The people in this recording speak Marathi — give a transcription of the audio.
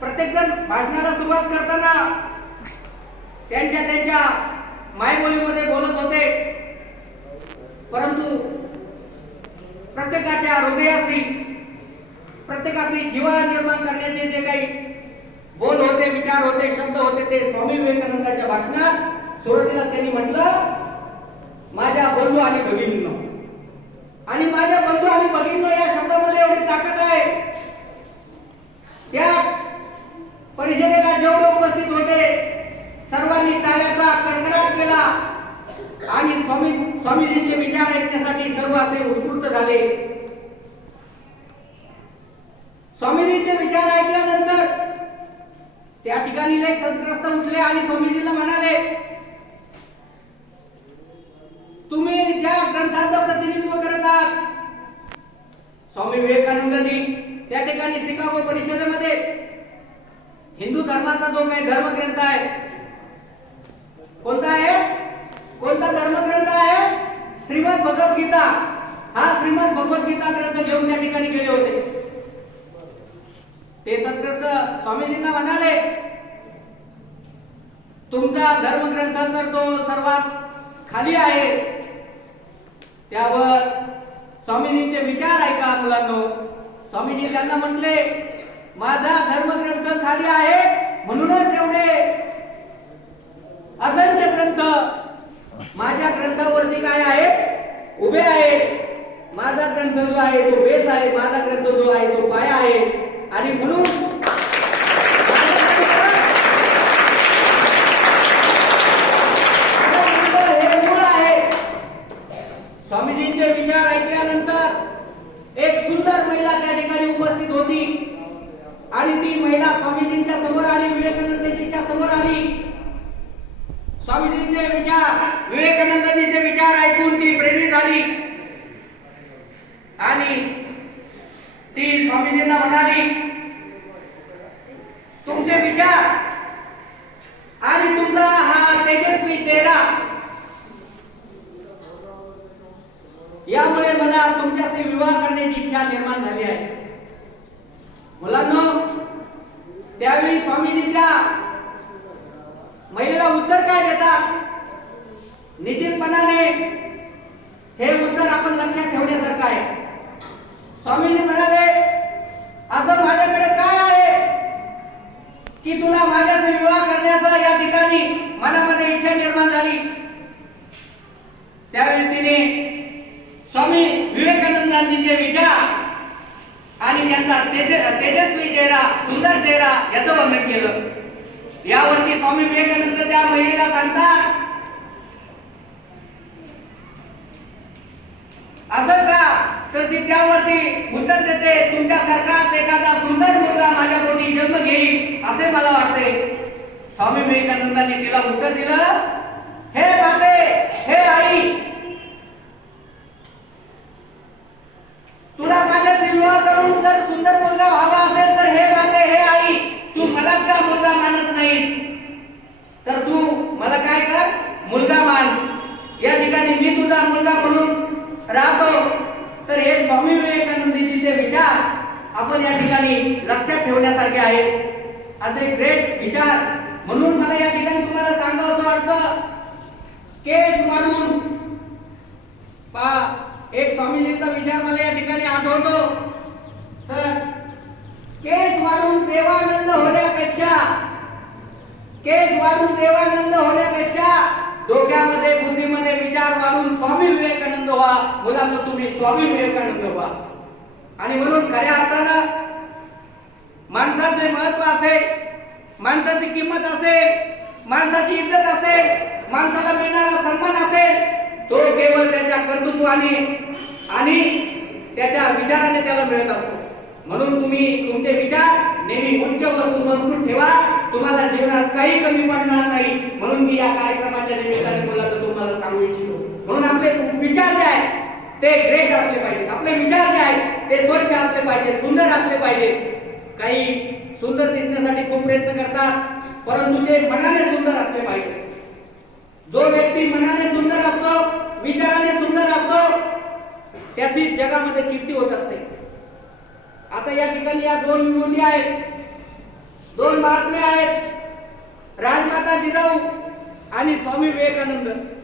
प्रत्येक जण भाषणाला सुरुवात करताना त्यांच्या त्यांच्या मायबोलीमध्ये बोलत होते. परंतु प्रत्येकाच्या हृदयाशी प्रत्येकाशी जीवा निर्माण करण्याचे जे काही बोल होते विचार होते शब्द होते ते स्वामी विवेकानंदाच्या भाषणात सुरुवातीला त्यांनी म्हटलं माझ्या बंधू आणि भगिनींनो. आणि माझ्या बंधू आणि भगिनींनो या शब्दामध्ये एवढी ताकद आहे त्या परिषदेला जेवढे उपस्थित होते सर्वांनी टाळ्याचा कडकडाट केला आणि स्वामी स्वामीजींचे विचार ऐकण्यासाठी सर्व असे उत्स्फूर्त झाले. स्वामीजींचे विचार ऐकल्यानंतर त्या ठिकाणी लय सद्ग्रस्त उठले आणि स्वामीजीला म्हणाले तुम्ही ज्या ग्रंथाचं प्रतिनिधित्व करत आहात स्वामी विवेकानंदजी त्या ठिकाणी शिकागो परिषदेमध्ये हिंदू धर्माचा जो काही धर्मग्रंथ आहे कोणता आहे? कोणता धर्मग्रंथ? श्रीमद भगवद्गीता हा श्रीमद भगवद्गीता ग्रंथ घेऊन त्या ठिकाणी गेले होते. ते सद्ग्रस्त स्वामीजींना म्हणाले तुमचा धर्मग्रंथ तर तो सर्वात खाली आहे. त्यावर स्वामीजींचे विचार ऐका मुलांनो. स्वामीजी त्यांना म्हटले माझा धर्मग्रंथ खाली आहे म्हणूनच एवढे असंख्य ग्रंथ माझ्या ग्रंथावरती काय आहे? उभे आहे. माझा ग्रंथ जो आहे तो बेस आहे. माझा ग्रंथ जो आहे तो पाया आहे. आणि म्हणून आहे स्वामीजींचे विचार ऐकल्यानंतर एक सुंदर महिला त्या ठिकाणी उपस्थित होती. आणि ती महिला स्वामीजींच्या समोर आली विवेकानंदजींच्या समोर आली. स्वामीजींचे विचार विवेकानंदांचे विचार ऐकून ती प्रेरित झाली. आणि ती स्वामीजींना म्हणाली तुमचे विचार आणि तुमचा हा तेजस्वी चेहरा यामुळे मला तुमच्याशी विवाह करण्याची इच्छा निर्माण झाली आहे. मुलांना त्यावेळी स्वामीजींच्या महिलेला उत्तर काय देतात? निश्चितपणाने हे उत्तर आपण लक्षात ठेवण्यासारखं आहे. स्वामीजी म्हणाले असं माझ्याकडे काय आहे की तुला माझ्याशी विवाह करण्याचा या ठिकाणी मनामध्ये इच्छा निर्माण झाली? त्यावेळी तिने स्वामी विवेकानंदांजीचे विचार आणि त्यांचा तेज तेजस्वी चेहरा सुंदर चेहरा याचं वर्णन केलं. यावरती स्वामी विवेकानंद त्या महिलेला सांगतात असं का? तर ती त्यावरती उत्तर देते तुमच्यासारखाच एखादा सुंदर मुलगा माझ्या पोटी जन्म घेईल. असे मला वाटते. स्वामी विवेकानंदांनी तिला उत्तर दिलं हे माते हे आई तुला माझ्याशी विवाह करून जर सुंदर मुलगा व्हावा असेल तर हे माते हे आई तू मलाच का मुलगा मानत नाहीस तर तू मला काय कर मुलगा मान या ठिकाणी मी तुझा मुलगा राहतो तर हे स्वामी विवेकानंदजीचे विचार आपण या ठिकाणी लक्षात ठेवण्यासारखे आहेत. असे ग्रेट विचार. म्हणून मला या ठिकाणी तुम्हाला सांगावं असं वाटतं केस वाढून पा एक स्वामीजींचा विचार मला या ठिकाणी आठवतो. सर केस वाढून देवानंद होण्यापेक्षा केस वाढून देवानंद होण्यापेक्षा डोक्यामध्ये बुद्धीमध्ये विचार वाढून स्वामी विवेकानंद व्हा. मुलांना तुम्ही स्वामी विवेकानंद व्हा. आणि म्हणून खऱ्या अर्थानं माणसाचे महत्त्व असेल माणसाची किंमत असेल माणसाची इज्जत असेल माणसाला मिळणारा सन्मान असेल तो केवळ त्याच्या कर्तृत्वाने आणि त्याच्या विचाराने त्याला मिळत असतो. म्हणून तुम्ही तुमचे विचार नेहमी उच्च व सुसंस्कृत ठेवा. तुम्हाला जीवनात काही कमी पडणार नाही. म्हणून मी या कार्यक्रमाच्या निमित्ताने मुलाचं तुम्हाला सांगू इच्छितो. म्हणून आपले विचार जे आहेत ते ग्रेट असले पाहिजेत. आपले विचार जे आहेत ते स्वच्छ असले पाहिजेत सुंदर असले पाहिजेत. काही सुंदर दिसण्यासाठी खूप प्रयत्न करतात परंतु ते मनाने सुंदर असले पाहिजे जो व्यक्ती मनाने सुंदर असतो विचाराने सुंदर असतो त्याची जगामध्ये कीर्ती होत असते. या ठिकाणी या दोन युवती आहेत. दोन महात्मे आहेत. राजमाता जिजाऊ आणि स्वामी विवेकानंद.